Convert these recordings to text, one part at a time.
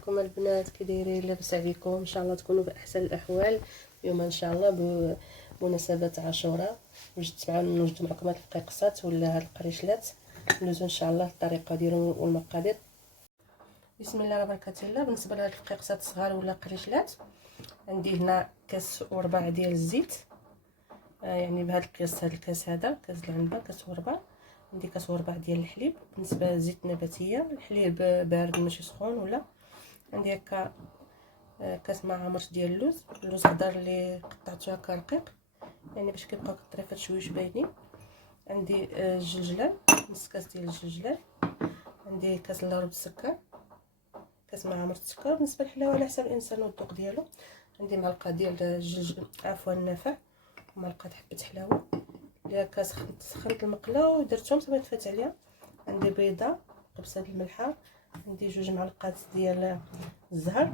عليكم البنات، كي دايرين؟ لاباس عليكم؟ ان شاء الله تكونوا في احسن الاحوال. اليوم ان شاء الله بمناسبه عاشوراء نوجد معكم هاد الفقيقسات ولا هاد القريشلات. ندوزو ان شاء الله الطريقه ديالهم والمقادير. بسم الله وبركه الله. بالنسبه لهاد الفقيقسات صغار ولا قريشلات، عندي هنا كاس وربع ديال الزيت، يعني بهذا الكاس، هذا الكاس هذا كاس العنبه، كاس وربع. عندي كاس وربع ديال الحليب، بالنسبه للزيت نباتيه، الحليب بارد ماشي سخون. ولا عندي هكا كاس مع عمرت ديال اللوز خضر اللي قطعته هكا رقيق، يعني باش كيبقاو الطريفات شويش باينين. عندي الجلجلان، نص كاس ديال الجلجلان. عندي كاس الا ربع السكر، كاس مع عمرت السكر. بالنسبه للحلاوه على حسب الانسان والذوق ديالو. عندي معلقه ديال النافع، ومعلقه حبه حلاوه اللي هكا سخنت المقله ودرتهم صافي طفيت عليها. عندي بيضه، قبصه الملحه. عندي 2 معلقات ديال الزهر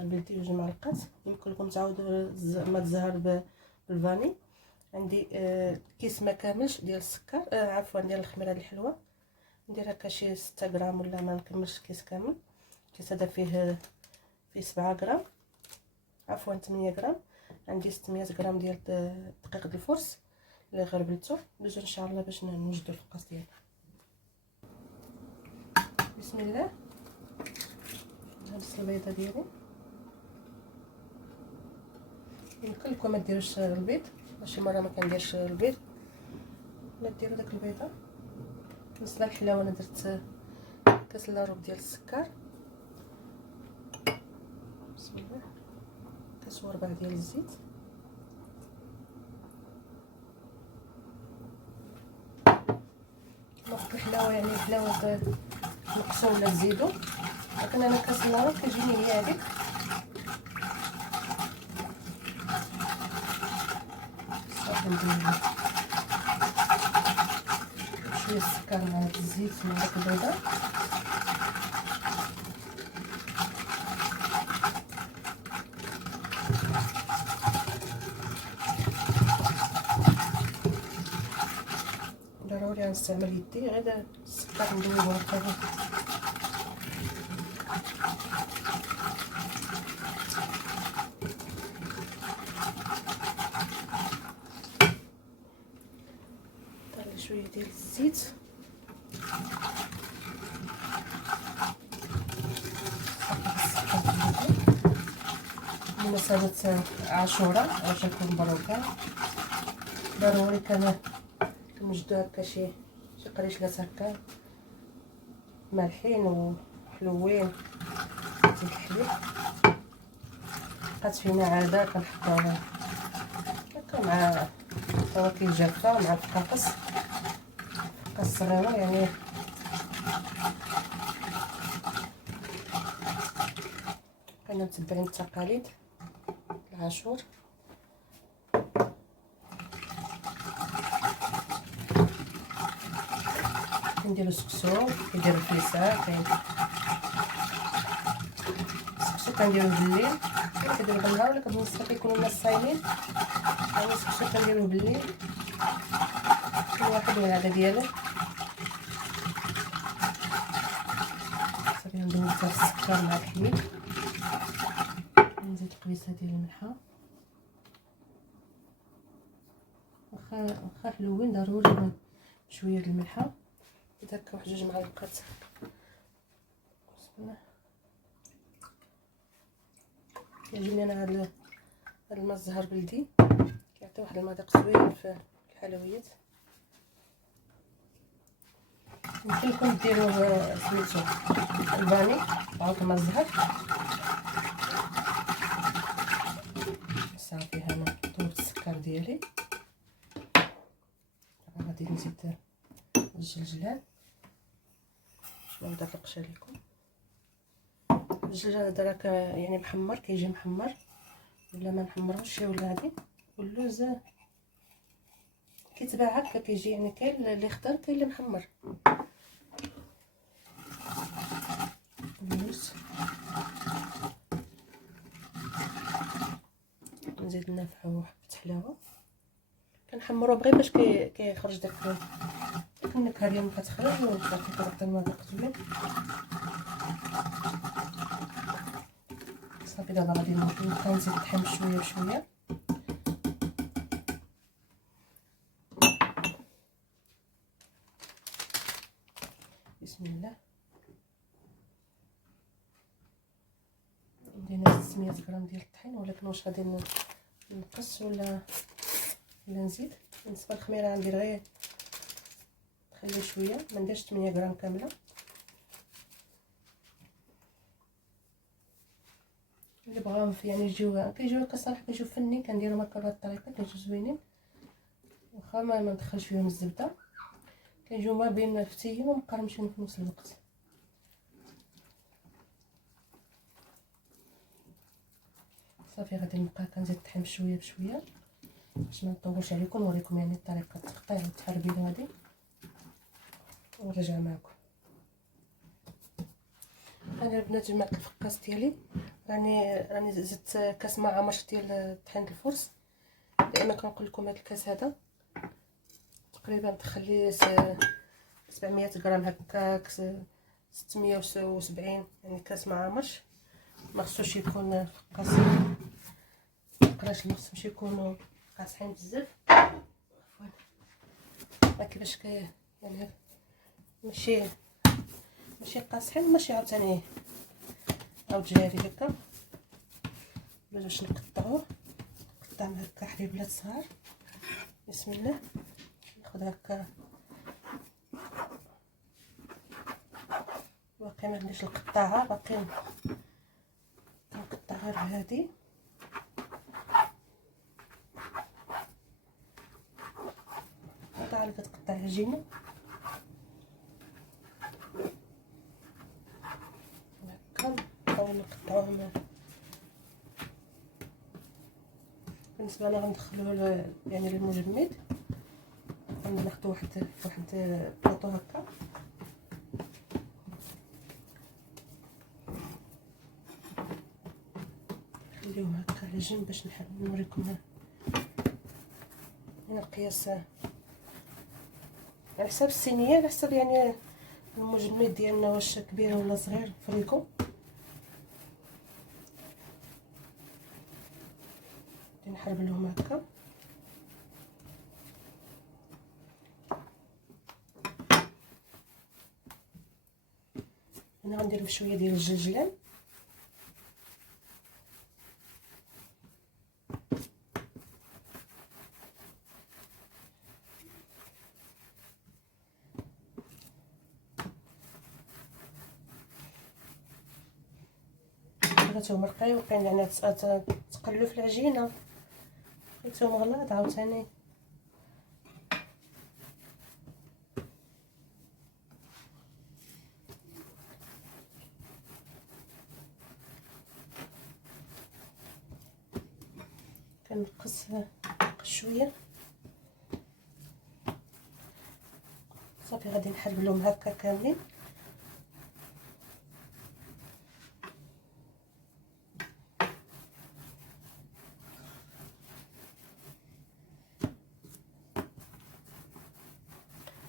بلدي، 2 معلقات. يمكن لكم تعوضوا ماء الزهر بالفاني. عندي كيس ما كاملش ديال السكر، عفوا ديال الخميره الحلوه. ندير هكا شي 6 غرام ولا ما نكملش كيس كامل. الكيس هذا فيه 7 غرام، عفوا 8 غرام. عندي 600 غرام ديال دقيق الفرص اللي غربلته. ندوزو ان شاء الله باش نوجدوا الفقاس ديالنا. بسم الله. نغسل البيضه ديالي. يمكن لكم ما ديروش البيض، ماشي مره ما كنديرش البيض، لا ديروا داك البيضه. بالنسبه للحلاوه انا درت كاس الا ربع ديال السكر. بسم الله. كاس وربع ديال الزيت. ناخذ الحلاوه، يعني الحلاوه نقصوا ولا نزيدوا، لكن انا كاس الا ربع كتجيني هي هذيك. صافي ندير شويه السكر مع الزيت مع داك البيضه. ضروري غنستعمل يدي، غير السكر ندوبو هكا. طلع شويه ديال الزيت. مناسبة عاشوراء عاشاكم مبروكة. ضروري كنوجدو هكا شي قريشلات هكا مالحين وحلوين. زيت الحليب بقات فينا عاده كنحطوها هكا مع فواكه جافه، مع الفقاقس الصغيره. يعني كنا متبعين التقاليد العاشور. كنديرو سكسو، كنديرو الفليسه، كاين سكسو كنديرو بالليل، كنديرو بالنهار، ولكن بالنسبه كيكونوا الناس صايمين يعني سكسو كنديروه بالليل. كل واحد والعاده ديالو. صافي ندوز السكر مع الحليب، نزيد القبيصه ديال الملحه. واخا حلوين ضروري شويه ديال الملحه. زيد هكا واحد 2 معلقات. بسم الله. كيعجبني انا هاد الماء الزهر بلدي، كيعطي واحد المذاق زوين في الحلويات. يمكن لكم ديروه سميتو الفاني عاود الماء الزهر. صافي هنا طوبت السكر ديالي. غادي نزيد الجلجلان، باش ما نطلقش عليكم. الجلجلان هذا راك يعني محمر، كيجي محمر ولا ما نحمروش ولا هادي. واللوز كيتباع هكا كيجي، يعني كاين اللي خضر كاين اللي محمر. اللوز نزيد النافعه وحبه حلاوه. كنحمروه غير باش كيخرج داك النكهه ديال كتخرج وكتعطي المذاق زوين. صافي دابا غادي نبقى نزيد الطحين بشويه بشويه. بسم الله. عندنا 600 غرام ديال الطحين، ولكن واش غادي نقص ولا نزيد؟ بالنسبه للخميره غندير غير نخلي شويه، ما نديرش 8 غرام كامله. اللي بغاهم يعني يجيو كيجيو كصراحه كيجيو فنين، كنديرهم هكا بهاد الطريقه كيجيو زوينين، واخا ما ندخلش فيهم الزبده، كيجيو ما بين فتيين ومقرمشين في نفس الوقت. صافي غادي نبقى كنزيد الطحين بشويه بشويه باش ما نطولش عليكم، نوريكم يعني طريقه التقطيع والتحربيل هذه ونرجع معكم. انا البنات جمعت الفقاس ديالي، راني زدت كاس مع عمر ديال طحين الفرص. دائما كنقول لكم هذا الكاس هذا تقريبا تخلي 700 غرام هكاك، 670 يعني كاس مع عمرش. ما خصوش يكون فقاس قراش، ما خصهمش يكونوا قاصحين بزاف. عفوا كيفاش يعني ماشي قاصحين ماشي عاوتاني عاود جاري هكا. باش نقطعوه نقطع هكا حليبلات صغار. بسم الله. ناخذ هكا، باقي ما عنديش القطاعه، باقي كنقطع غير بهادي. قطع اللي كتقطع عجينه هكا، نحاول نقطعوهم. بالنسبه لنا غندخلوه يعني للمجمد، غناخدو واحد بلاطو هكا، نخليوه هكا على جنب باش نوريكم هنا القياس على حساب الصينيه، على حساب يعني المجمد ديالنا واش كبير ولا صغير فريكو. نحربلهم هكا. هنا غندير بشويه ديال الجلجلان، بغيتوهم رقيقين يعني تقلوا في العجينه، بغيتوهم غلاظ عاوتاني كنقص شويه. صافي غادي نحربلهم هكا كاملين.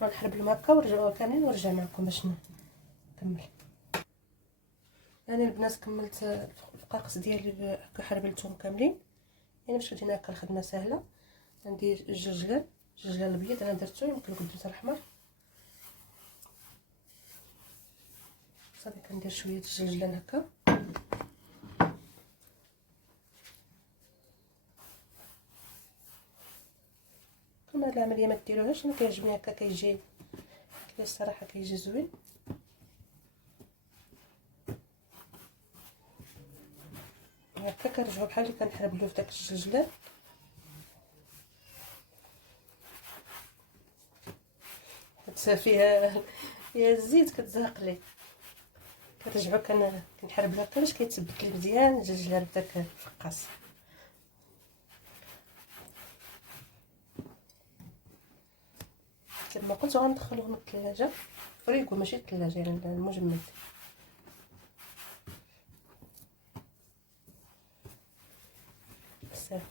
غنحربلهم هكا ونرجعوا كاملين ونرجع معكم باش نكمل. انا البنات كملت الفقاقس ديالي هكا، حربلتهم كاملين يعني باش تجينا هكا الخدمه سهله. عندي الجرجلان الابيض انا درتو، يمكن لكم درت الاحمر. صافي كندير شويه الجرجلان هكا، كما هاد العمليه ما ديروهاش، انا كيعجبني هكا، كيجي الصراحه كيجي زوين. هكا كنرجعو بحال اللي كنحربلو في داك الجلجلان. فيها الزيت كتزهق لي، كترجعو كنحربلو هكا باش كيتثبت لي مزيان الجلجلان بداك الفقاص. كما قلت غندخلوهم للثلاجه، فريكو ماشي الثلاجه يعني المجمد. بزاف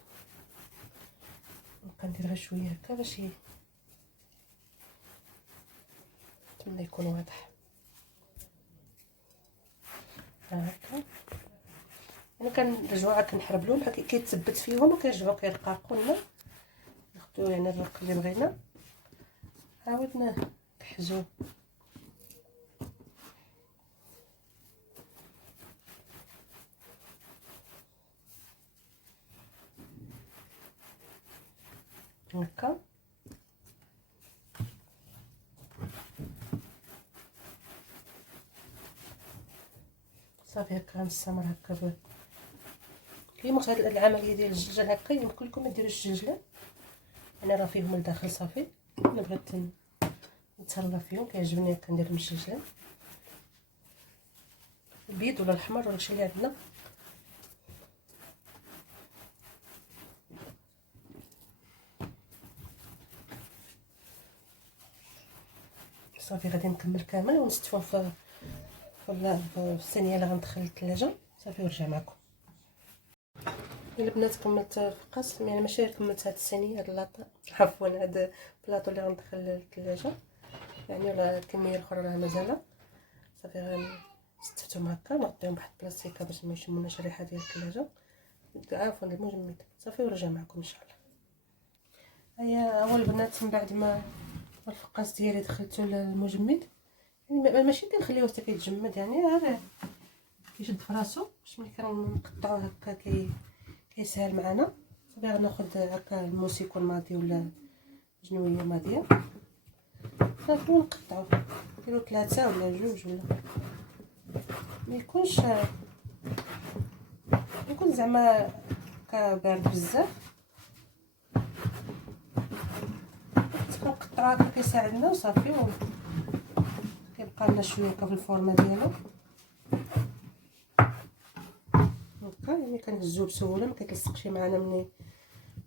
نبقى ندير غير شويه هكا باش نتمنى يكون واضح. هكا انا كنرجعو عاد كنحربلوهم بحال كيتثبت فيهم وكيرجعو كيرقاقوا لنا. ناخدو يعني الرق اللي بغينا عاودنا نكحزو هكا. صافي هكا غنستمر هكا كيما هاد العمليه ديال الجلجل هكا. يمكن لكم ما ديروش الجلجله، انا راه فيهم لداخل صافي. انا بغيت نتهلا فيهم، كيعجبني هكا ندير الجلجل البيض ولا الاحمر ولا داكشي اللي عندنا. صافي غادي نكمل كامل ونستفهم في الصينيه اللي غندخل للثلاجه. صافي ونرجع معكم. البنات كملت فقاس، يعني ماشي كملت هاد الصينيه، هاد لاطا عفوا هاد البلاطو اللي غندخل للثلاجه يعني، ولا الكميه الاخرى راه مازال. صافي غنستفتهم هكا نغطيهم بواحد البلاستيكه باش ما يشموناش الريحه ديال الثلاجه، عفوا المجمد. صافي ونرجع معكم ان شاء الله. هيا هو البنات من بعد ما الفقاس ديالي دخلته للمجمد، يعني ماشي كنخليوه حتى كيتجمد، يعني غير كيشد فراسو باش ملي كنقطعوه هكا كيسهل معنا. صافي غناخد هكا الموس يكون ماضي ولا جنويه ماضيه، صافي ونقطعوه نديرو 3 ولا 2 ولا ما يكون زعما هكا بارد بزاف. كنقطعوه هكا كيساعدنا وصافي، كيبقى لنا شويه هكا في الفورمه ديالو هكا. يعني كنهزوه بسهوله، ما كيتلصقش معنا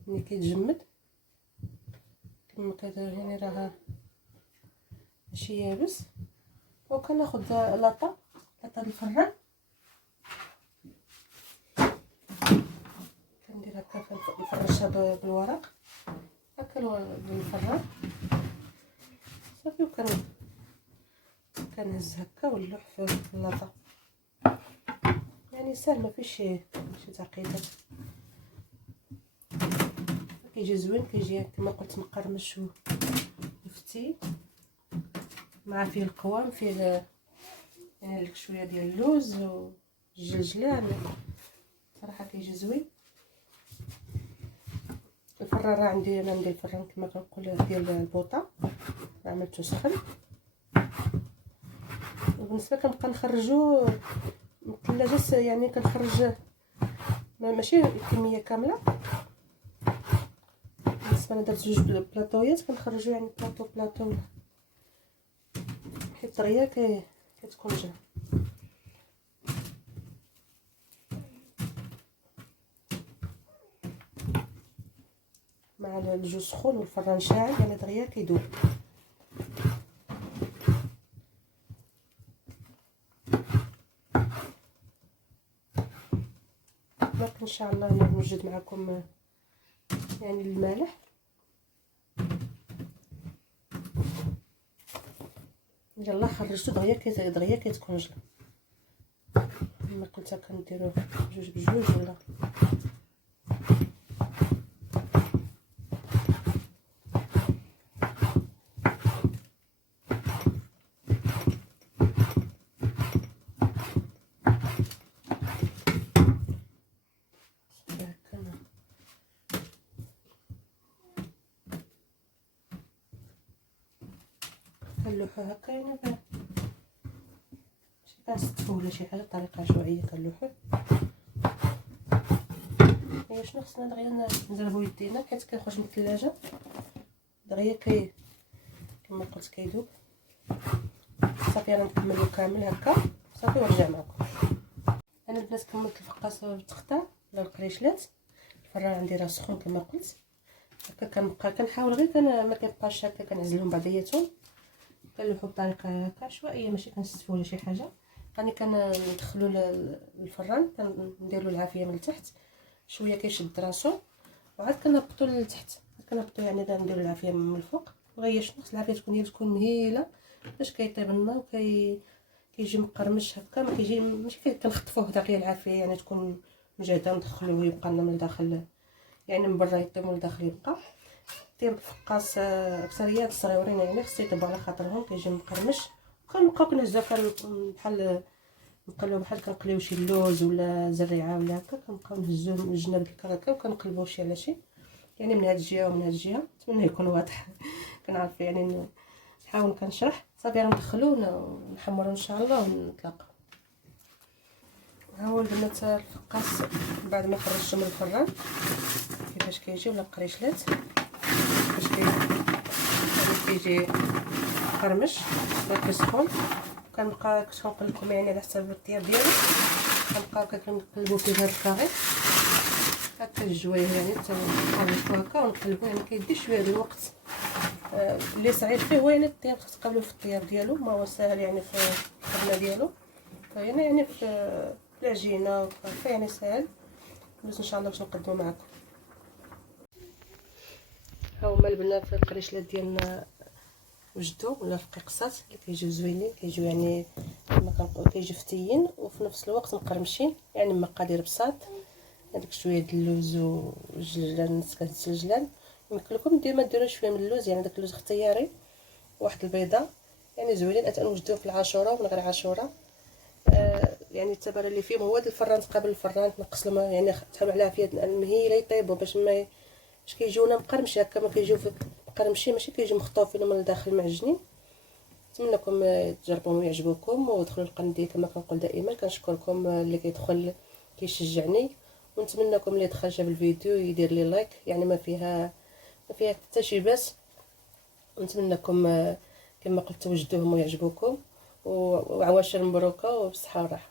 ملي كيتجمد كما يعني راه ماشي يابس. وكناخد لاطه الفران، كندير هكا نفرشها بالورق هكا بالفران صافي. كنهز هكا ونلوح في اللاطه، يعني سهل ما فيش شي تعقيدات. كيجي زوين، كيجي كما قلت مقرمش وفتي، مع فيه القوام، فيه يعني لك شويه ديال اللوز والجلجلان، صراحه كيجي زوين. الفران راه عندي الفران كما كنقول ديال البوطه، عملته سخن. وبالنسبه كنبقى نخرجو من الثلاجه، يعني كنخرج ماشي الكميه كامله. بالنسبه انا درت 2 بلاطويات كنخرجو يعني بلاطو حيت دغيا كتكون جا مع الجو سخون والفران شاعل، يعني دغيا كيدوب. دونك ان شاء الله نوجد معكم يعني المالح. يلا خرجتو دغيا كيتكونجل كما قلت. كنديروه 2 بجوج ولا كنلوحو هكا، يعني ماشي كنستفو ولا شي حاجه، بطريقه عشوائيه كنلوحو. هي شنو خصنا دغيا نزربو يدينا حيت كيخرج من الثلاجه دغيا كما قلت كيدوب. صافي انا نكملو كامل هكا صافي ونرجع معكم. انا البنات كملت الفقاس بالتخته ولا القريشلات. الفران عندي راه سخون كما قلت. هكا كنبقى كنحاول غير ما كيبقاش هكا، كنعزلهم بعضياتهم، كنلوحو بطريقه هكا عشوائيه، ماشي كنستفو ولا شي حاجه. راني كندخلو للفران، كنديرلو العافيه من التحت شويه كيشد راسو، وعاد كنهبطو للتحت، كنهبطو يعني نديرو العافيه من الفوق. وهي شنو خص العافيه تكون مهيله باش كيطيب لنا كيجي مقرمش هكا، ما كيجي ماشي كنخطفوه دغيا العافيه، يعني تكون مجهده ندخلوه يبقى لنا من الداخل، يعني من برا يطيب من الداخل يبقى. الطياب الفقاص اكثريات الصغيورين يعني خصو يطيبوا على خاطرهم كيجي مقرمش. كنبقاو كنهزو بحال نقلبو بحال كنقليو شي اللوز ولا زريعه ولا هكا، كنبقاو نهزوه من الجناب هكا وكنقلبوه شي على شي، يعني من هاد الجهه ومن هاد الجهه. نتمنى يكون واضح. كنعرف يعني نحاول كنشرح صافي. راه ندخلوه ونحمرو ان شاء الله ونتلاقاو. ها هو البنات الفقاص بعد ما خرجته من الفران كيفاش كيجي، ولا القريشلات كيفاش كيجي مقرمش ما كيسخن. كنبقى كنت كنقول لكم يعني على حساب الطياب ديالو، كنبقاو كنقلبو فيه هاد الكاري هكا الجوايه يعني حتى نخرجوه هكا ونقلبو، يعني كيدي شويه ديال الوقت. اللي صعيب فيه هو يعني الطياب، خصك تقابلو في الطياب ديالو، ما هو ساهل يعني في الخدمه ديالو، يعني في العجينه يعني ساهل. ندوز ان شاء الله باش نقدمو معكم. ها هما البنات القريشلات ديالنا وجدوا ولا الفقيقسات اللي كيجيو زوينين، كيجيو يعني كما كنقول كيجيو فتيين وفي نفس الوقت مقرمشين، يعني مقادير بساط. هذاك شويه د اللوز والجلجلان، نص كاس الجلجلان. يمكن لكم ديما ديروا شويه من اللوز، يعني داك اللوز اختياري، واحد البيضه، يعني زوينين. اتنوجدوه في العاشوره ومن غير عاشوره. يعني التبر اللي فيهم هو د الفران، تقابل الفران تنقص لهم، يعني تحاولوا على عافيه المهيله يطيبوا باش ما باش كيجيونا مقرمش هكا، ما كيجيو مقرمشين، ماشي كيجيو مخطوفين من الداخل معجنين. نتمنىكم تجربوهم ويعجبوكم وادخلوا القنديل. كما كنقول دائما كنشكركم اللي كيدخل كيشجعني، ونتمنىكم اللي دخل جاب الفيديو يدير لي لايك، يعني ما فيها حتى شي باس. نتمنىكم كما قلت توجدوهم ويعجبوكم، وعواشر مبروكه وبصحه وراحه.